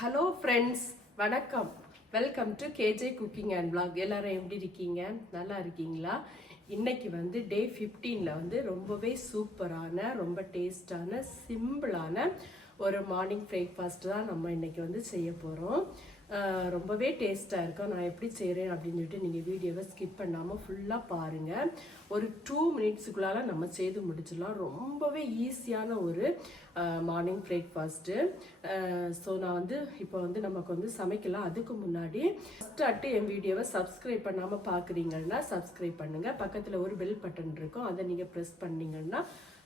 Hello friends வணக்கம். Welcome to KJ cooking and blog எல்லாரும் எப்படி இருக்கீங்க? நல்லா இருக்கீங்களா? இன்னைக்கு வந்து டே 15ல வந்து ரொம்பவே சூப்பரான ரொம்ப டேஸ்டான சிம்பிளான ஒரு மார்னிங் பிரேக்ஃபாஸ்ட் தான் நம்ம இன்னைக்கு வந்து செய்ய போகிறோம் ரொம்பவே டேஸ்ட்டாக இருக்கும் நான் எப்படி செய்கிறேன் அப்படின்னு சொல்லிட்டு நீங்கள் வீடியோவை ஸ்கிப் பண்ணாமல் ஃபுல்லாக பாருங்கள் ஒரு டூ மினிட்ஸுக்குள்ளால நம்ம செய்து முடிச்சிடலாம். ரொம்பவே ஈஸியான ஒரு மார்னிங் பிரேக்ஃபாஸ்ட்டு ஸோ நான் வந்து இப்போ வந்து நமக்கு வந்து சமைக்கலாம். அதுக்கு முன்னாடி ஃபஸ்ட் அட்டு என் வீடியோவை சப்ஸ்கிரைப் பண்ணாமல் பார்க்குறீங்கன்னா சப்ஸ்கிரைப் பண்ணுங்கள் பக்கத்தில் ஒரு பெல் பட்டன் இருக்கும். அதை நீங்கள் ப்ரெஸ் பண்ணீங்கன்னா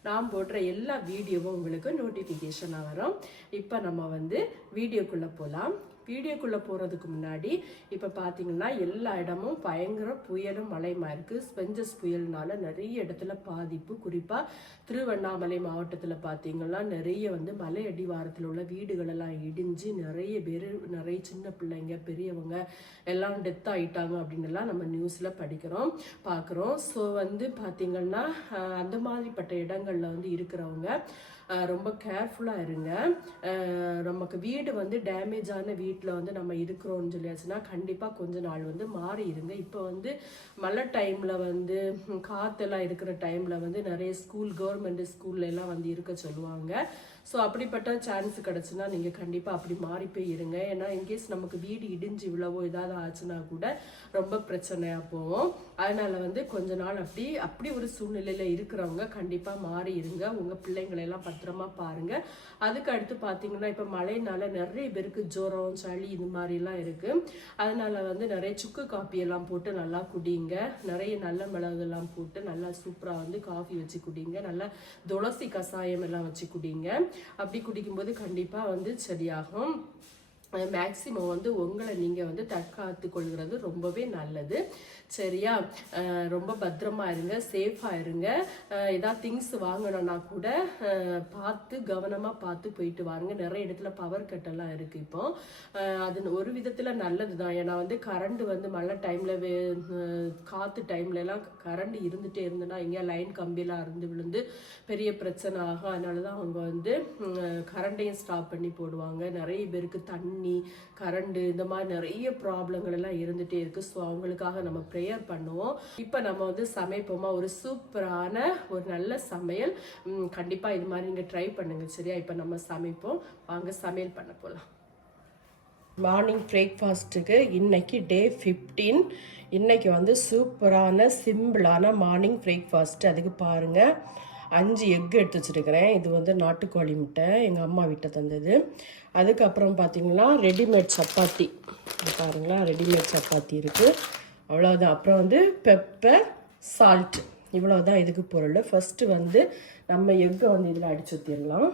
நான் போடுற எல்லா வீடியோவும் உங்களுக்கு நோட்டிஃபிகேஷனாக வரும். இப்போ நம்ம வந்து வீடியோக்குள்ளே போகலாம் வீடியோக்குள்ளே போகிறதுக்கு முன்னாடி இப்போ பார்த்தீங்கன்னா எல்லா இடமும் பயங்கர புயலும் மழையுமா இருக்குது ஸ்பெஞ்சஸ் புயல்னால நிறைய இடத்துல பாதிப்பு. குறிப்பாக திருவண்ணாமலை மாவட்டத்தில் பார்த்தீங்கன்னா நிறைய வந்து மலை அடிவாரத்தில் உள்ள வீடுகளெல்லாம் இடிஞ்சு நிறைய பேர் நிறைய சின்ன பிள்ளைங்க பெரியவங்க எல்லாம் டெத் ஆகிட்டாங்க அப்படின்னு எல்லாம் நம்ம நியூஸில் படிக்கிறோம் பார்க்குறோம் ஸோ வந்து பார்த்தீங்கன்னா அந்த மாதிரிப்பட்ட இடங்களில் வந்து இருக்கிறவங்க ரொம்ப கேர்ஃபுல்லாக இருங்க. நமக்கு வீடு வந்து டேமேஜான வீடு வீட்டில் வந்து நம்ம இருக்கிறோம்னு சொல்லியாச்சுன்னா கண்டிப்பாக கொஞ்ச நாள் வந்து மாறி இருங்க. இப்போ வந்து மழை டைமில் வந்து காற்றெல்லாம் இருக்கிற டைமில் வந்து நிறைய ஸ்கூல் கவர்மெண்ட் ஸ்கூல்ல எல்லாம் வந்து இருக்க சொல்லுவாங்க. ஸோ அப்படிப்பட்ட சான்ஸ் கிடச்சுன்னா நீங்கள் கண்டிப்பாக அப்படி மாறி போய் இருங்க. ஏன்னா இன்கேஸ் நமக்கு வீடு இடிஞ்சு இவ்வளவோ ஏதாவது ஆச்சுன்னா கூட ரொம்ப பிரச்சனையாக போகும். அதனால் வந்து கொஞ்ச நாள் அப்படி அப்படி ஒரு சூழ்நிலையில் இருக்கிறவங்க கண்டிப்பாக மாறி இருங்க. உங்கள் பிள்ளைங்களெல்லாம் பத்திரமா பாருங்க. அதுக்கு அடுத்து பார்த்தீங்கன்னா இப்போ மழைனால நிறைய பேருக்கு ஜுரம் சளி இது மாதிரிலாம் இருக்குது அதனால் வந்து நிறைய சுக்கு காப்பியெல்லாம் போட்டு நல்லா குடிங்க. நிறைய நல்ல மிளகுலாம் போட்டு நல்லா சூப்பராக வந்து காஃபி வச்சு குடிங்க. நல்லா துளசி கஷாயம் எல்லாம் வச்சு குடிங்க. அப்படி குடிக்கும்போது கண்டிப்பாக வந்து சரியாகும். மேக்சிமம் வந்து உங்களை நீங்கள் வந்து தற்காத்து கொள்கிறது ரொம்பவே நல்லது. சரியா? ரொம்ப பத்திரமா இருங்க சேஃபாக இருங்க. ஏதாவது திங்ஸ் வாங்கணும்னா கூட பார்த்து கவனமாக பார்த்து போயிட்டு வாருங்க. நிறைய இடத்துல பவர் கட்டெல்லாம் இருக்குது இப்போ. அது ஒரு விதத்தில் நல்லது தான் ஏன்னா வந்து கரண்ட் வந்து மழை டைமில் வே காற்று டைம்ல எல்லாம் கரண்ட் இருந்துகிட்டே இருந்ததுன்னா எங்கேயா லைன் கம்பியெல்லாம் இருந்து விழுந்து பெரிய பிரச்சனை ஆகும். அதனால தான் அவங்க வந்து கரண்டையும் ஸ்டாப் பண்ணி போடுவாங்க. நிறைய பேருக்கு தண்ணி கரண்ட் இந்த மாதிரி நிறைய ப்ராப்ளங்கள் எல்லாம் இருந்துகிட்டே இருக்குது ஸோ அவங்களுக்காக நம்ம ப்ரேயர் பண்ணுவோம். இப்போ நம்ம வந்து சமைப்போமா? ஒரு சூப்பரான ஒரு நல்ல சமையல். கண்டிப்பாக இது மாதிரி நீங்கள் ட்ரை பண்ணுங்கள் சரியா? இப்போ நம்ம சமைப்போம். வாங்க சமையல் பண்ண போகலாம் மார்னிங் பிரேக்ஃபாஸ்ட்டுக்கு இன்னைக்கு டே 15 இன்னைக்கு வந்து சூப்பரான சிம்பிளான மார்னிங் பிரேக்ஃபாஸ்ட் அதுக்கு பாருங்கள் அஞ்சு எக் எடுத்து வச்சுருக்கிறேன். இது வந்து நாட்டுக்கோழி முட்டை எங்கள் அம்மா வீட்டை தந்தது. அதுக்கப்புறம் பார்த்தீங்கன்னா ரெடிமேட் சப்பாத்தி. பாருங்களா ரெடிமேட் சப்பாத்தி இருக்குது அவ்வளோதான் அப்புறம் வந்து பெப்பர் சால்ட் இவ்வளோ தான் இதுக்கு பொருள். ஃபஸ்ட்டு வந்து நம்ம எக்கை வந்து இதில் அடிச்சு ஊற்றிடலாம்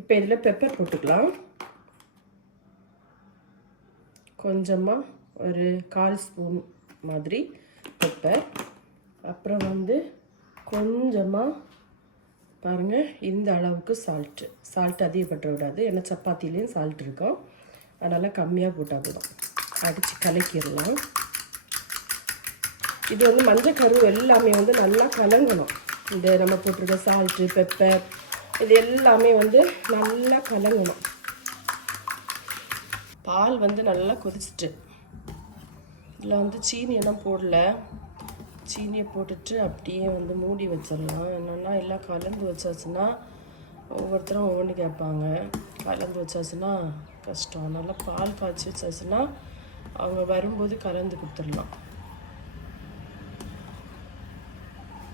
இப்போ இதில் பெப்பர் போட்டுக்கலாம். கொஞ்சமாக ஒரு கால் ஸ்பூன் மாதிரி பெப்பர் அப்புறம் வந்து கொஞ்சமாக பாருங்கள் இந்த அளவுக்கு சால்ட்டு சால்ட் அதிகப்பட்டு விடாது ஏன்னா சப்பாத்திலையும் சால்ட் இருக்கும். அதனால் கம்மியாக போட்டால் போதும். அடித்து கலக்கிடலாம். இது வந்து மஞ்சள் கரு எல்லாமே வந்து நல்லா கலங்கணும். இந்த நம்ம போட்டிருக்க சால்ட்டு பெப்பர் இது எல்லாமே வந்து நல்லா கலங்கணும். பால் வந்து நல்லா கொதிச்சிட்டு இதில் வந்து சீனி எல்லாம் போடல. சீனியை போட்டுட்டு அப்படியே வந்து மூடி வச்சிடலாம். என்னென்னா எல்லாம் கலந்து வச்சாச்சுன்னா ஒவ்வொருத்தரும் ஒவ்வொன்று கேட்பாங்க. கலந்து வச்சாச்சுன்னா கஷ்டம். நல்லா பால் காய்ச்சி வச்சாச்சுன்னா அவங்க வரும்போது கலந்து கொடுத்துடலாம்.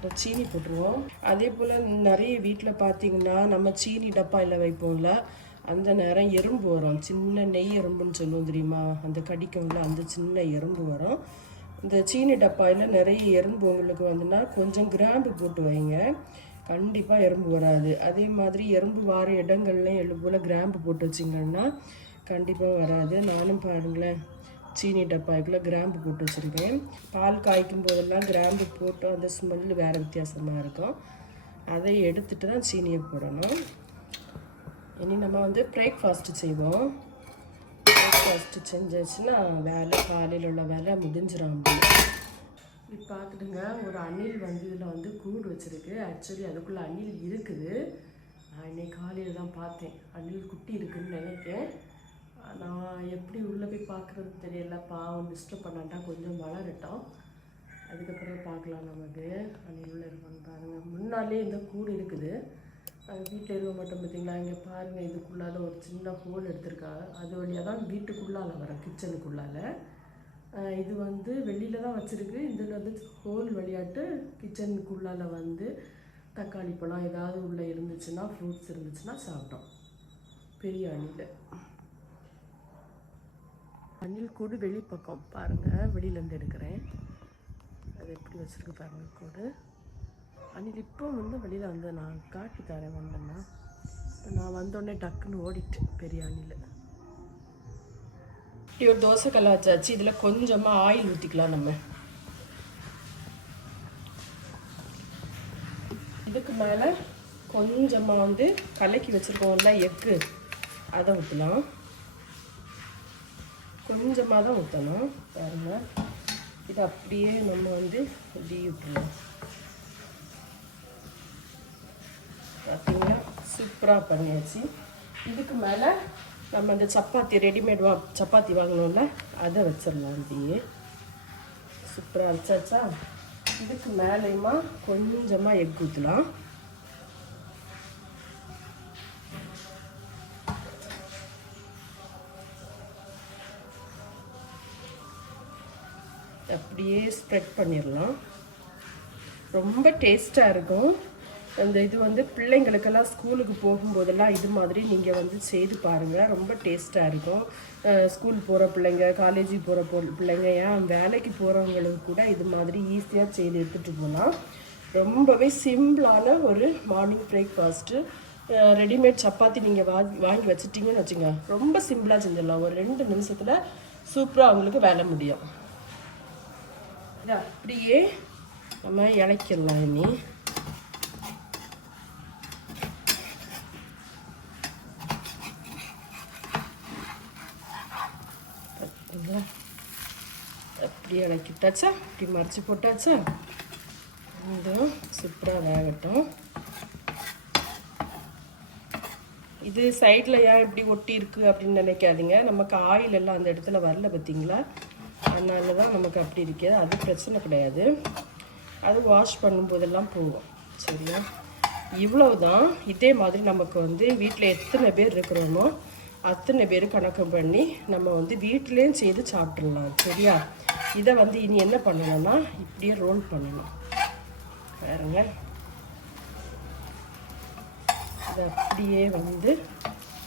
இந்த சீனி போட்டுருவோம். அதே போல் நிறைய வீட்டில் பார்த்தீங்கன்னா நம்ம சீனி டப்பாயில் வைப்போம்ல அந்த நேரம் எறும்பு வரும். சின்ன நெய் எறும்புன்னு சொல்லுவோம் தெரியுமா? அந்த கடிக்கும்ல அந்த சின்ன எறும்பு வரும். இந்த சீனி டப்பாயில் நிறைய எறும்பு உங்களுக்கு வந்துன்னா கொஞ்சம் கிராம்பு போட்டு வைங்க. கண்டிப்பாக எறும்பு வராது. அதே மாதிரி எறும்பு வார இடங்கள்லாம் எழுபோல் கிராம்பு போட்டு வச்சிங்கன்னா கண்டிப்பாக வராது. நானும் பாருங்களேன். சீனி டப்பாய்க்குள்ளே கிராம்பு போட்டு வச்சுருக்கேன். பால் காய்க்கும் போதெல்லாம் கிராம்பு போட்டு அந்த ஸ்மெல் வேறு வித்தியாசமாக இருக்கும். அதை எடுத்துட்டு தான் சீனியை போடணும். இனி நம்ம வந்து பிரேக்ஃபாஸ்ட்டு செய்வோம். பிரேக்ஃபாஸ்ட்டு செஞ்சாச்சுன்னா வேலை காலையில் உள்ள வேலை முடிஞ்சிடும் இப்போ பார்த்துடுங்க ஒரு அணில் வந்து இதில் வந்து கூடு வச்சுருக்கு. ஆக்சுவலி அதுக்குள்ளே அணில் இருக்குது. நான் இன்னைக்கு காலையில் தான் பார்த்தேன். அணில் குட்டி இருக்குதுன்னு நினைக்கிறேன். நான் எப்படி உள்ளே போய் பார்க்குறது தெரியல. பாவம் டிஸ்டர்ப் பண்ணாட்டா கொஞ்சம் வளரட்டும். அதுக்கப்புறம் பார்க்கலாம் நமக்கு அணில் உள்ள இருப்பாங்க பாருங்கள் முன்னாலே இந்த கூடு இருக்குது. வீட்டில் இருக்க மாட்டோம் பார்த்தீங்களா இங்கே பாருங்கள் இதுக்குள்ளால ஒரு சின்ன ஹோல் எடுத்திருக்காங்க. அது வழியாக தான் வீட்டுக்குள்ளால் வர கிச்சனுக்குள்ளால இது வந்து வெளியில் தான் வச்சுருக்கு. இதில் வந்து ஹோல் விளையாட்டு கிச்சனுக்குள்ளால வந்து தக்காளி பழம் ஏதாவது உள்ளே இருந்துச்சுன்னா ஃப்ரூட்ஸ் இருந்துச்சுன்னா சாப்பிட்டோம். பெரிய அணியில் அணில் கூடு வெளிப்பக்கம் பாருங்கள் வெளியிலேருந்து எடுக்கிறேன். அது எப்படி வச்சுருக்கு பாருங்கள் கூடு. அணில் இப்போ வந்து வெளியில் வந்து நான் காட்டி தரேன் வந்தேன்னா. இப்போ நான் வந்தோடனே டக்குன்னு ஓடிட்டு பெரிய அணில் இப்படி ஒரு தோசை கல்ல வச்சாச்சு இதில் கொஞ்சமாக ஆயில் ஊற்றிக்கலாம் நம்ம. இதுக்கு மேலே கொஞ்சமாக வந்து கலக்கி வச்சுருக்கோம்ல எக்கு. அதை ஊற்றலாம் கொஞ்சமாக தான் ஊற்றணும் பாருங்கள் இது அப்படியே நம்ம வந்து இப்படி விட்டுருவோம். பார்த்தீங்கன்னா சூப்பராக பண்ணியாச்சு. இதுக்கு மேலே நம்ம அந்த சப்பாத்தி ரெடிமேட் வா சப்பாத்தி வாங்கணும்ல அதை வச்சிடலாம் அப்படியே. சூப்பராக வச்சாச்சா இதுக்கு மேலேயுமா கொஞ்சமாக எக் ஊற்றலாம் அப்படியே ஸ்ப்ரெட் பண்ணிடலாம் ரொம்ப டேஸ்ட்டாக இருக்கும். அந்த இது வந்து பிள்ளைங்களுக்கெல்லாம் ஸ்கூலுக்கு போகும்போதெல்லாம் இது மாதிரி நீங்கள் வந்து செய்து பாருங்கள் ரொம்ப டேஸ்ட்டாக இருக்கும். ஸ்கூல் போகிற பிள்ளைங்க காலேஜுக்கு போகிற போ பிள்ளைங்க ஏன் வேலைக்கு போகிறவங்களுக்கு கூட இது மாதிரி ஈஸியாக செய்து எடுத்துகிட்டு போகலாம். ரொம்பவே சிம்பிளான ஒரு மார்னிங் பிரேக்ஃபாஸ்ட்டு ரெடிமேட் சப்பாத்தி நீங்கள் வாங்கி வாங்கி வச்சுட்டிங்கன்னு வச்சுங்க ரொம்ப சிம்பிளாக செஞ்சிடலாம். ஒரு ரெண்டு நிமிஷத்தில் சூப்பராக அவங்களுக்கு வேலை முடியும். அப்படியே நம்ம இழைக்கிடலாம் இனி. பார்த்தீங்களா? அப்படி இலக்கிட்டாச்சா? இப்படி மறைச்சி போட்டாச்சா? இந்த சூப்பராக வேகட்டும். இது சைடில் ஏன் இப்படி ஒட்டி இருக்குது அப்படின்னு நினைக்காதீங்க. நமக்கு ஆயில் எல்லாம் அந்த இடத்துல வரல பார்த்தீங்களா? அதனால தான் நமக்கு அப்படி இருக்குது. அது பிரச்சனை கிடையாது. அது வாஷ் பண்ணும்போதெல்லாம் போகும். சரியா? இவ்வளவுதான். இதே மாதிரி நமக்கு வந்து வீட்டில் எத்தனை பேர் இருக்கிறோமோ அத்தனை பேர் கணக்கம் பண்ணி நம்ம வந்து வீட்டிலேயும் செய்து சாப்பிட்றலாம் சரியா? இதை வந்து இனி என்ன பண்ணணும்னா இப்படியே ரோல் பண்ணணும். பாருங்க. இதை அப்படியே வந்து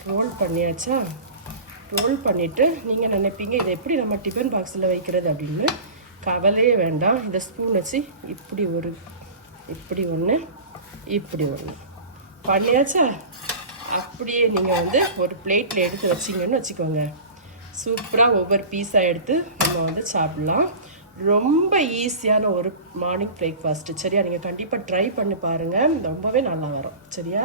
ரோல் பண்ணியாச்சா? ரோல் பண்ணிவிட்டு நீங்கள் நினைப்பீங்க இதை எப்படி நம்ம டிஃபன் பாக்ஸில் வைக்கிறது அப்படின்னு? கவலையே வேண்டாம். இதை ஸ்பூன் வச்சு இப்படி ஒரு இப்படி ஒன்று இப்படி ஒன்று பண்ணியாச்சா? அப்படியே நீங்கள் வந்து ஒரு பிளேட்டில் எடுத்து வச்சிங்கன்னு வச்சுக்கோங்க. சூப்பராக ஒவ்வொரு பீஸாக எடுத்து நம்ம வந்து சாப்பிட்லாம். ரொம்ப ஈஸியான ஒரு மார்னிங் பிரேக்ஃபாஸ்ட்டு சரியா? நீங்கள் கண்டிப்பாக ட்ரை பண்ணி பாருங்கள் ரொம்பவே நல்லா வரும். சரியா?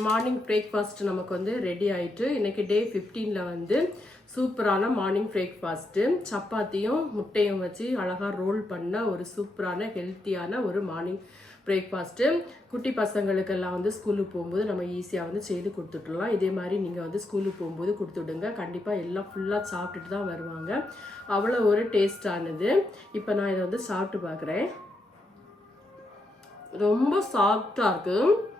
மார்னிங் பிரேக்ஃபாஸ்ட் நமக்கு வந்து ரெடி ஆயிட்டு இன்னைக்கு டே 15ல வந்து சூப்பரான மார்னிங் பிரேக்ஃபாஸ்ட்டு சப்பாத்தியும் முட்டையும் வச்சு அழகாக ரோல் பண்ண ஒரு சூப்பரான ஹெல்த்தியான ஒரு மார்னிங் பிரேக்ஃபாஸ்ட்டு குட்டி பசங்களுக்கெல்லாம் வந்து ஸ்கூலுக்கு போகும்போது நம்ம ஈஸியாக வந்து செய்து கொடுத்துட்றலாம் இதே மாதிரி நீங்கள் வந்து ஸ்கூலுக்கு போகும்போது கொடுத்துடுங்க கண்டிப்பாக எல்லாம் ஃபுல்லாக சாப்பிட்டுட்டு தான் வருவாங்க. அவ்வளோ ஒரு டேஸ்டானது இப்போ நான் இதை வந்து சாப்பிட்டு பார்க்குறேன். ரொம்ப சாஃப்டாக இருக்குது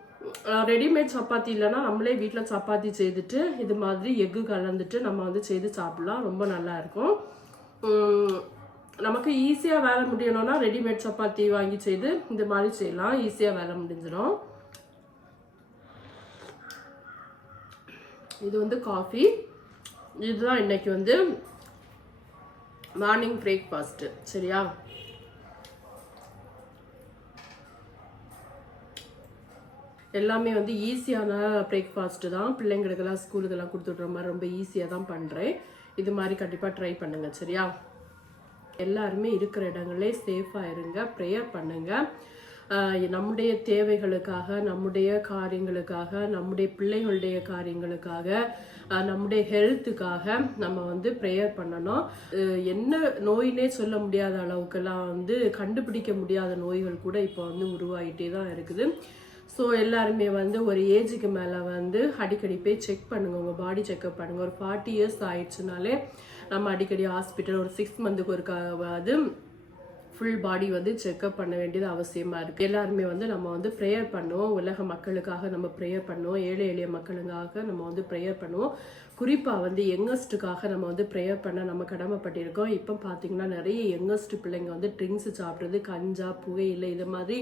ரெடிமேட் சப்பாத்தி இல்லைன்னா நம்மளே வீட்டில் சப்பாத்தி செய்துட்டு இது மாதிரி எக்கு கலந்துட்டு நம்ம வந்து செய்து சாப்பிடலாம். ரொம்ப நல்லா இருக்கும். நமக்கு ஈஸியாக வேலை முடியணும்னா ரெடிமேட் சப்பாத்தி வாங்கி செய்து இந்த மாதிரி செய்யலாம். ஈஸியாக வேலை முடிஞ்சிடும். இது வந்து காஃபி இதுதான் இன்னைக்கு வந்து மார்னிங் பிரேக்ஃபாஸ்ட்டு சரியா? எல்லாமே வந்து ஈஸியான பிரேக்ஃபாஸ்ட்டு தான். பிள்ளைங்களுக்கெல்லாம் ஸ்கூலுக்கெல்லாம் கொடுத்துட்ற மாதிரி ரொம்ப ஈஸியாக தான் பண்ணுறேன் இது மாதிரி கண்டிப்பாக ட்ரை பண்ணுங்கள் சரியா? எல்லாருமே இருக்கிற இடங்களே சேஃபாக இருங்க ப்ரேயர் பண்ணுங்கள் நம்முடைய தேவைகளுக்காக நம்முடைய காரியங்களுக்காக நம்முடைய பிள்ளைகளுடைய காரியங்களுக்காக நம்முடைய ஹெல்த்துக்காக நம்ம வந்து ப்ரேயர் பண்ணணும். என்ன நோயினே சொல்ல முடியாத அளவுக்கெல்லாம் வந்து கண்டுபிடிக்க முடியாத நோய்கள் கூட இப்போ வந்து உருவாகிட்டே தான் இருக்குது. ஸோ எல்லாருமே வந்து ஒரு ஏஜுக்கு மேலே வந்து அடிக்கடி போய் செக் பண்ணுங்க. உங்கள் பாடி செக்அப் பண்ணுங்கள் ஒரு ஃபார்ட்டி இயர்ஸ் ஆயிடுச்சுனாலே நம்ம அடிக்கடி ஹாஸ்பிட்டல் ஒரு சிக்ஸ் மந்த்துக்கு ஒருக்காவது ஃபுல் பாடி வந்து செக்அப் பண்ண வேண்டியது அவசியமாக இருக்குது எல்லாருமே வந்து நம்ம வந்து ப்ரேயர் பண்ணுவோம். உலக மக்களுக்காக நம்ம ப்ரேயர் பண்ணுவோம். ஏழை எளிய மக்களுக்காக நம்ம வந்து ப்ரேயர் பண்ணுவோம். குறிப்பாக வந்து யங்கஸ்ட்டுக்காக நம்ம வந்து ப்ரேயர் பண்ண நம்ம கடமைப்பட்டிருக்கோம். இப்போ பார்த்தீங்கன்னா நிறைய யங்கஸ்ட் பிள்ளைங்க வந்து ட்ரிங்க்ஸ் சாப்பிட்றது கஞ்சா புகையிலை இது மாதிரி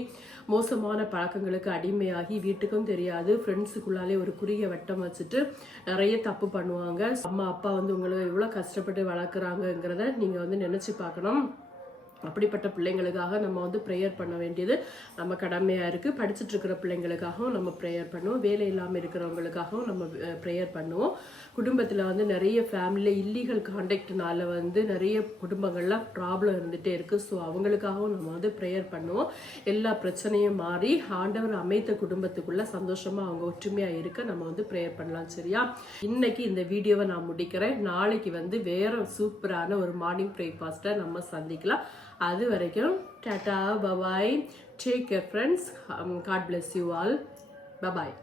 மோசமான பழக்கங்களுக்கு அடிமையாகி வீட்டுக்கும் தெரியாது. ஃப்ரெண்ட்ஸுக்குள்ளாலே ஒரு குறுகிய வட்டம் வச்சுட்டு நிறைய தப்பு பண்ணுவாங்க. அம்மா அப்பா வந்து உங்களை எவ்வளோ கஷ்டப்பட்டு வளர்க்குறாங்கங்கிறத நீங்கள் வந்து நினச்சி பார்க்கணும். அப்படிப்பட்ட பிள்ளைங்களுக்காக நம்ம வந்து ப்ரேயர் பண்ண வேண்டியது நம்ம கடமையாக இருக்குது படிச்சுட்டு இருக்கிற பிள்ளைங்களுக்காகவும் நம்ம ப்ரேயர் பண்ணுவோம். வேலை இல்லாமல் இருக்கிறவங்களுக்காகவும் நம்ம ப்ரேயர் பண்ணுவோம். குடும்பத்தில் வந்து நிறைய ஃபேமிலியில் இல்லீகல் கான்டாக்ட்னால வந்து நிறைய குடும்பங்கள்லாம் ப்ராப்ளம் இருந்துகிட்டே இருக்குது ஸோ அவங்களுக்காகவும் நம்ம வந்து ப்ரேயர் பண்ணுவோம். எல்லா பிரச்சனையும் மாறி ஆண்டவர் அமைத்த குடும்பத்துக்குள்ள சந்தோஷமாக அவங்க ஒற்றுமையாக இருக்க நம்ம வந்து ப்ரேயர் பண்ணலாம் சரியா? இன்னைக்கு இந்த வீடியோவை நான் முடிக்கிறேன். நாளைக்கு வந்து வேற சூப்பரான ஒரு மார்னிங் பிரேக்ஃபாஸ்ட்டை நம்ம சந்திக்கலாம். அது வரைக்கும் tata bye bye. Take care friends God bless you all bye bye